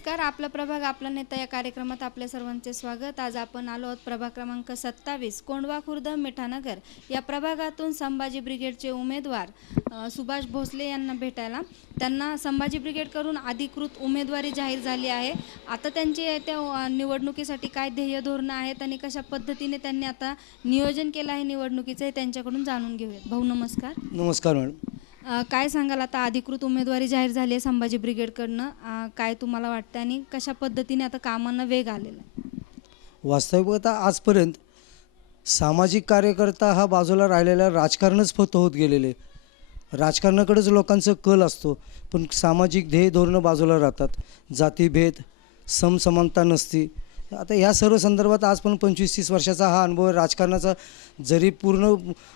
नमस्कार आपला प्रभाग आपला नेता या कार्यक्रमात आपल्या सर्वांचे स्वागत. आज आपण आलो आहोत प्रभाग क्रमांक सत्तावीस कोंडवा खुर्द मिठानगर. या प्रभागातून संभाजी ब्रिगेडचे उमेदवार सुभाष भोसले यांना भेटायला. त्यांना संभाजी ब्रिगेडकडून अधिकृत उमेदवारी जाहीर झाली आहे. आता त्यांचे त्या निवडणुकीसाठी काय ध्येय धोरणं आहेत आणि कशा पद्धतीने त्यांनी आता नियोजन केलं आहे निवडणुकीचं हे त्यांच्याकडून जाणून घेऊयात. भाऊ नमस्कार. नमस्कार मॅडम. काय सांगाल? आता अधिकृत उमेदवारी जाहीर झाली आहे संभाजी ब्रिगेडकडनं. काय तुम्हाला वाटतं आणि कशा पद्धतीने आता कामांना वेग आलेला आहे? वास्तविकता आजपर्यंत सामाजिक कार्यकर्ता हा बाजूला राहिलेला राजकारणच फक्त होत गेलेले राजकारणाकडेच लोकांचं कल असतो पण सामाजिक ध्येय धोरणं बाजूला राहतात. जातीभेद समसमानता नसती. आता ह्या सर्व संदर्भात आज पण पंचवीस तीस वर्षाचा हा अनुभव राजकारणाचा जरी पूर्ण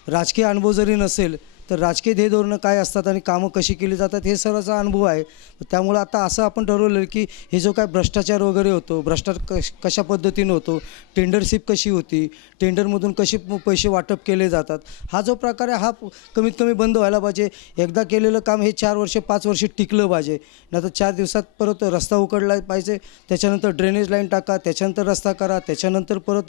राजकीय अनुभव जरी नसेल तर राजकीय ध्येय धोरणं काय असतात आणि कामं कशी केली जातात हे सर्वाचा अनुभव आहे. त्यामुळं आता असं आपण ठरवलं की हे जो काय भ्रष्टाचार वगैरे होतो भ्रष्टाचार कश कशा पद्धतीनं होतो टेंडरशिप कशी होती टेंडरमधून कसे पैसे वाटप केले जातात हा जो प्रकार आहे हा कमीत कमी बंद व्हायला पाहिजे. एकदा केलेलं काम हे चार वर्ष पाच वर्ष टिकलं पाहिजे. नाही तर चार दिवसात परत रस्ता उकडला पाहिजे. त्याच्यानंतर ड्रेनेज लाईन टाका त्याच्यानंतर रस्ता करा त्याच्यानंतर परत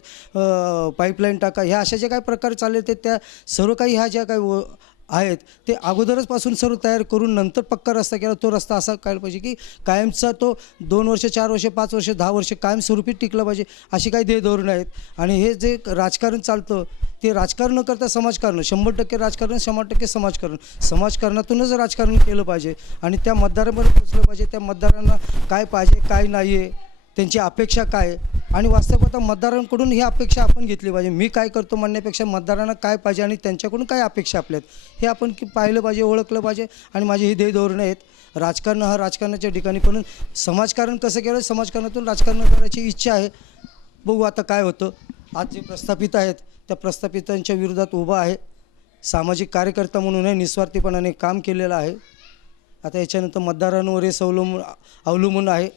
पाईपलाईन टाका. ह्या अशा जे काही प्रकार चालले ते त्या सर्व काही ह्या ज्या काही व- आहेत. ते अगोदरच पासून सर्व तयार करून नंतर पक्का रस्ता केला. तो रस्ता असा करायला पाहिजे की कायमचा तो दोन वर्ष चार वर्ष पाच वर्ष दहा वर्ष कायमस्वरूपी टिकला पाहिजे अशी काही ध्येय धोरणं आहेत. आणि हे जे राजकारण चालतं ते राजकारण न करता समाजकारण. शंभर टक्के राजकारण शंभर टक्के समाजकारण. समाजकारणातूनच राजकारण केलं पाहिजे. आणि त्या मतदारांपर्यंत पोचलं पाहिजे. त्या मतदारांना काय पाहिजे काय नाही आहे त्यांची अपेक्षा काय आणि वास्तवता मतदारांकडून ही अपेक्षा आपण घेतली पाहिजे. मी काय करतो म्हणण्यापेक्षा मतदारांना काय पाहिजे आणि त्यांच्याकडून काय अपेक्षा आपल्यात हे आपण की पाहिलं पाहिजे ओळखलं पाहिजे आणि माझी ही ध्येय धोरणं आहेत. राजकारण हा राजकारणाच्या ठिकाणी पण समाजकारण कसं केलं? समाजकारणातून राजकारण करायची इच्छा आहे. बघू आता काय होतं. आज जे प्रस्थापित आहेत त्या प्रस्थापितांच्या विरोधात उभा आहे. सामाजिक कार्यकर्ता म्हणूनही निस्वार्थीपणाने काम केलेलं आहे. आता याच्यानंतर मतदारांवर हे अवलंबून अवलंबून आहे.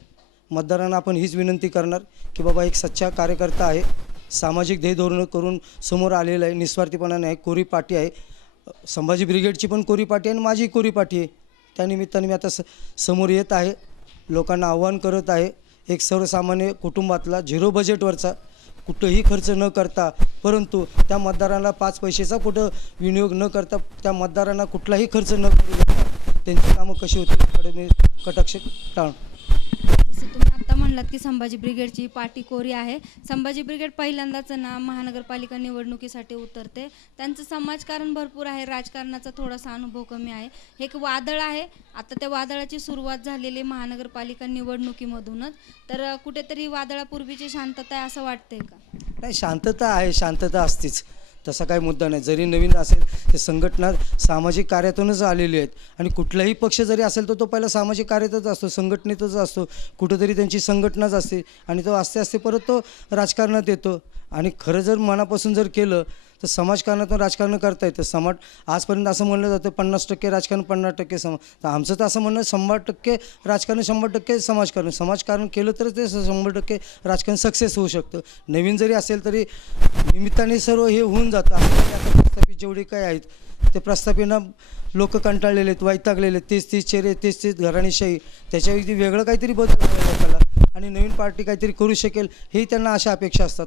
मतदारांना आपण हीच विनंती करणार की बाबा एक सच्चा कार्यकर्ता आहे सामाजिक ध्येयधोरणं करून समोर आलेलं आहे निस्वार्थीपणाने आहे कोरी पाठी आहे. संभाजी ब्रिगेडची पण कोरी पाठी आहे आणि माझी कोरी पाठी आहे. त्यानिमित्ताने मी आता स समोर येत आहे लोकांना आव्हान करत आहे. एक सर्वसामान्य कुटुंबातला झिरो बजेटवरचा कुठंही खर्च न करता परंतु त्या मतदारांना पाच पैशाचा कुठं विनियोग न करता त्या मतदारांना कुठलाही खर्च न करू त्यांची कामं कशी होतील कडे मी कटाक्ष टाळ म्हणलात की संभाजी ब्रिगेडची पाटी कोरी आहे. संभाजी ब्रिगेड पहिल्यांदाच ना महानगरपालिका निवडणुकीसाठी उतरते. त्यांचं समाजकारण भरपूर आहे. राजकारणाचा थोडासा अनुभव कमी आहे. हे एक वादळ आहे. आता त्या वादळाची सुरुवात झालेली आहे महानगरपालिका निवडणुकीमधूनच. तर कुठेतरी वादळापूर्वीची शांतता आहे असं वाटतंय का? नाही शांतता आहे. शांतता असतीच. तसा काही मुद्दा नाही. जरी नवीन असेल ते संघटना सामाजिक कार्यातूनच आलेली आहेत. आणि कुठलाही पक्ष जरी असेल तर तो पहिला सामाजिक कार्यातच असतो संघटनेतच असतो. कुठंतरी त्यांची संघटनाच असते. आणि तो आस्ते आस्ते परत तो राजकारणात येतो. आणि खरं जर मनापासून जर केलं तर समाजकारणातून राजकारण करता येतं समाज आजपर्यंत असं म्हणलं जातं पन्नास टक्के राजकारण पन्नास टक्के सम तर आमचं तर असं म्हणणं शंभर टक्के राजकारण शंभर टक्के समाजकारण. समाजकारण केलं तर ते शंभर टक्के राजकारण सक्सेस होऊ शकतं. नवीन जरी असेल तरी निमित्ताने सर्व हे होऊन जातं. आता प्रस्थापित जेवढे काय आहेत ते प्रस्थापिना लोक कंटाळलेले आहेत वैतागलेले आहेत. तेच तेच चेहरे तेच तेच घराणीशाही त्याच्याऐवजी वेगळं काहीतरी बदल लोकांना आणि नवीन पार्टी काहीतरी करू शकेल ही त्यांना अशा अपेक्षा असतात.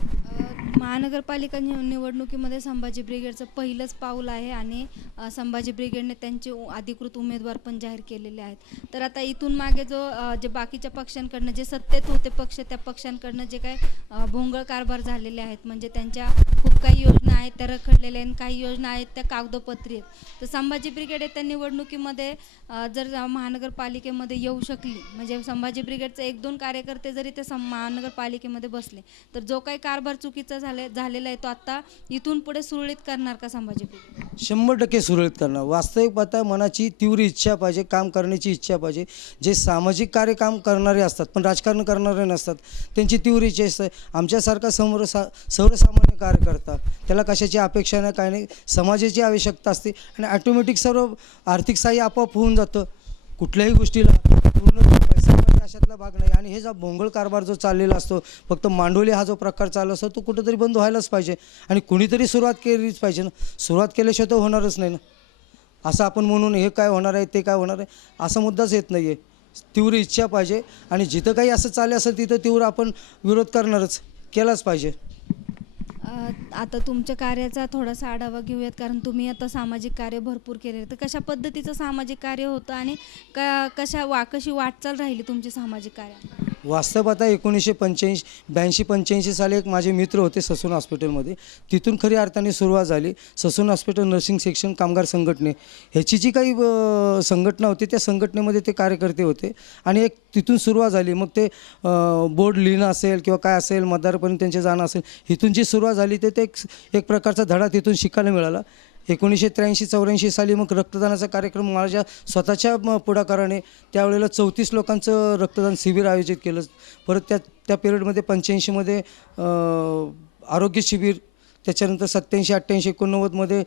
महानगरपालिका निव निवडणुकीमध्ये संभाजी ब्रिगेडचं पहिलंच पाऊल आहे आणि संभाजी ब्रिगेडने त्यांचे उ- अधिकृत उमेदवार पण जाहीर केलेले आहेत. तर आता इथून मागे जो जे बाकीच्या पक्षांकडनं जे सत्तेत होते पक्ष त्या पक्षांकडनं जे काही भोंगळ कारभार झालेले आहेत म्हणजे त्यांच्या खूप काही योजना आहेत त्या रखडलेल्या आहेत काही योजना आहेत त्या कागदोपत्री आहेत. तर संभाजी ब्रिगेड त्या निवडणुकीमध्ये जर महानगरपालिकेमध्ये येऊ शकली म्हणजे संभाजी ब्रिगेडचे एक दोन कार्यकर्ते जरी ते सं महानगरपालिकेमध्ये बसले तर जो काही कारभार चुकीचा झाला झालेला आहे तो आता इथून पुढे सुरळीत करणार का संभाजी ब्रिगेड शंभर टक्के सुरळीत करणं वास्तविक पाहता मनाची तीव्र इच्छा पाहिजे काम करण्याची इच्छा पाहिजे. जे सामाजिक कार्य काम करणारे असतात पण राजकारण करणारे नसतात त्यांची तीव्र इच्छा असते. आमच्यासारखा समोर सा सर्वसामान्य कार्यकर्ता त्याला कशाची अपेक्षा नाही काय नाही. समाजाची आवश्यकता असते आणि ॲटोमॅटिक सर्व आर्थिक सहाय्य आपोआप होऊन जातं. कुठल्याही गोष्टीला पाहिजे भाग नाही आणि हे जो भोंगळ कारभार जो चाललेला असतो फक्त मांडोली हा जो प्रकार चालला असतो तो कुठंतरी बंद व्हायलाच पाहिजे. आणि कुणीतरी सुरुवात केलीच पाहिजे ना. सुरुवात केल्याशिवाय तर होणारच नाही ना. असं आपण म्हणून हे काय होणार आहे ते काय होणार आहे असा मुद्दाच येत नाही आहे तीव्र इच्छा पाहिजे. आणि जिथं काही असं चाललं असेल तिथं तीव्र आपण विरोध करणारच. केलाच पाहिजे. आता तुमच्या कार्याचा थोडासा आढावा घेऊयात कारण तुम्ही आता सामाजिक कार्य भरपूर केले तर कशा पद्धतीचं सामाजिक कार्य होतं आणि क कशा वा कशी वाटचाल राहिली तुमची सामाजिक कार्य वास्तव आता एकोणीसशे पंच्याऐंशी ब्याऐंशी पंच्याऐंशी साली एक माझे मित्र होते ससून हॉस्पिटलमध्ये. तिथून खरी अर्थाने सुरुवात झाली. ससून हॉस्पिटल नर्सिंग सेक्शन कामगार संघटने. ह्याची जी काही संघटना होती त्या संघटनेमध्ये ते कार्यकर्ते होते. आणि एक तिथून सुरुवात झाली. मग ते बोर्ड लिहिणं असेल किंवा काय असेल मतदारपर्यंत त्यांचे जाणं असेल इथून जी सुरुवात झाली ते ते एक एक प्रकारचा धडा तिथून शिकायला मिळाला. एकोणीसशे त्र्याऐंशी चौऱ्याऐंशी साली मग रक्तदानाचा कार्यक्रम माझ्या स्वतःच्या पुढाकाराने त्यावेळेला चौतीस लोकांचं रक्तदान शिबिर आयोजित केलं. परत त्या त्या पिरियडमध्ये पंच्याऐंशीमध्ये आरोग्य शिबिर त्याच्यानंतर सत्याऐंशी अठ्ठ्याऐंशी एकोणनव्वदमध्ये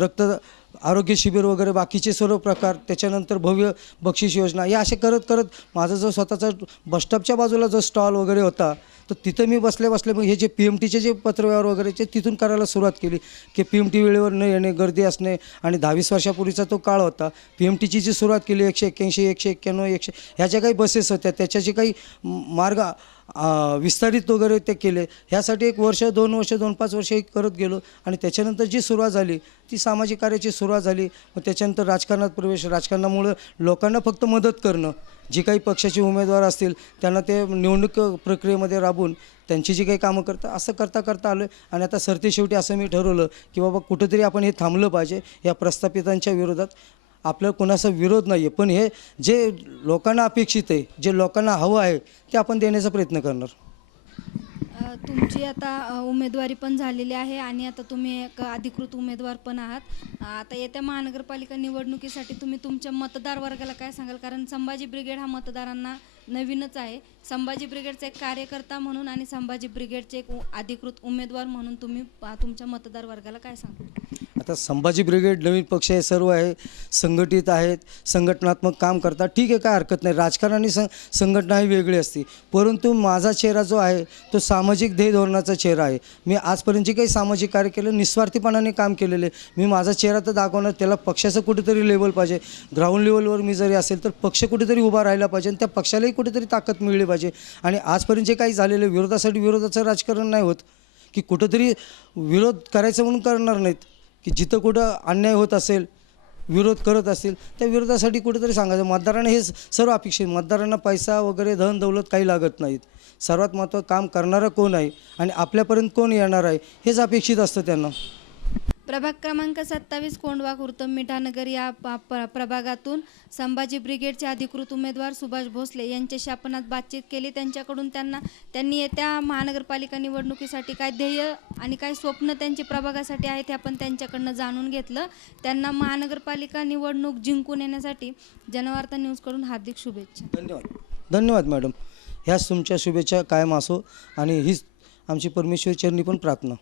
रक्त आरोग्य शिबिर वगैरे बाकीचे सर्व प्रकार त्याच्यानंतर भव्य बक्षीस योजना या असे करत करत माझा जो स्वतःचा बसस्टॉपच्या बाजूला जो स्टॉल वगैरे होता तर तिथं मी बसल्या बसल्या मग हे जे पी एम टीचे जे पत्रव्यवहार वगैरेचे तिथून करायला सुरुवात केली की पी एम टी वेळेवर न येणे गर्दी असणे आणि दहावीस वर्षापूर्वीचा तो काळ होता. पी एम टीची जी सुरुवात केली एकशे एक्क्याऐंशी एकशे एक्क्याण्णव एकशे ह्या ज्या काही बसेस होत्या त्याच्या जे काही मार्ग विस्तारित वगैरे ते केले ह्यासाठी एक वर्ष दोन वर्ष दोन पाच वर्ष एक करत गेलो आणि त्याच्यानंतर जी सुरुवात झाली ती सामाजिक कार्याची सुरुवात झाली. मग त्याच्यानंतर राजकारणात प्रवेश राजकारणामुळं लोकांना फक्त मदत करणं जी काही पक्षाचे उमेदवार असतील त्यांना ते निवडणूक प्रक्रियेमध्ये राबून त्यांची जी काही कामं करतात असं करता करता आलं आणि आता सरते शेवटी असं मी ठरवलं की बाबा कुठंतरी आपण हे थांबलं पाहिजे या प्रस्थापितांच्या विरोधात. आपल्याला कोणाचा विरोध नाही आहे पण हे जे लोकांना अपेक्षित आहे जे लोकांना हवं आहे ते आपण देण्याचा प्रयत्न करणार. तुमची आता उमेदवारी पण झालेली आहे आणि आता तुम्ही एक अधिकृत उमेदवार पण आहात. आता येत्या महानगरपालिका निवडणुकीसाठी तुम्ही तुमच्या मतदार वर्गाला काय सांगाल? कारण संभाजी ब्रिगेड हा मतदारांना नवीनच आहे. संभाजी ब्रिगेडचा एक कार्यकर्ता म्हणून आणि संभाजी ब्रिगेडचे एक अधिकृत उमेदवार म्हणून तुम्ही तुमच्या मतदार वर्गाला काय सांगाल? आता संभाजी ब्रिगेड नवीन पक्ष हे सर्व आहे संघटित आहेत संघटनात्मक काम करतात. ठीक आहे काय हरकत नाही. राजकारण आणि सं संघटना ही वेगळी असते. परंतु माझा चेहरा जो आहे तो सामाजिक ध्येय धोरणाचा चेहरा आहे. मी आजपर्यंत जे काही सामाजिक कार्य केलं निस्वार्थीपणाने काम केलेले मी माझा चेहरा तर दाखवणार त्याला पक्षाचं कुठेतरी लेवल पाहिजे. ग्राउंड लेवलवर मी जरी असेल तर पक्ष कुठेतरी उभा राहिला पाहिजे आणि त्या पक्षालाही कुठेतरी ताकद मिळली पाहिजे. आणि आजपर्यंत जे काही झालेलं विरोधासाठी विरोधाचं राजकारण नाही होत. की कुठंतरी विरोध करायचं म्हणून करणार नाहीत. की जिथं कुठं अन्याय होत असेल विरोध करत असतील त्या विरोधासाठी कुठेतरी सांगायचं. मतदारांना हे सर्व अपेक्षित मतदारांना पैसा वगैरे धन दौलत काही लागत नाहीत. सर्वात महत्त्वाचं काम करणारं कोण आहे आणि आपल्यापर्यंत कोण येणार आहे हेच अपेक्षित असतं त्यांना. प्रभाग क्रमांक सत्तावीस कोंडवा खुर्द मिठानगर या प- प- प्रभागातून संभाजी ब्रिगेडचे अधिकृत उमेदवार सुभाष भोसले यांच्याशी आपण बातचीत केली. त्यांच्याकडून त्यांना त्यांनी येत्या महानगरपालिका निवडणुकीसाठी काय ध्येय आणि काय स्वप्न त्यांची प्रभागासाठी आहेत हे आपण त्यांच्याकडनं जाणून घेतलं. त्यांना महानगरपालिका निवडणूक जिंकून येण्यासाठी जनवार्ता न्यूजकडून हार्दिक शुभेच्छा. धन्यवाद. धन्यवाद मॅडम. ह्याच तुमच्या शुभेच्छा कायम असो आणि हीच आमची परमेश्वर चरणी पण प्रार्थना.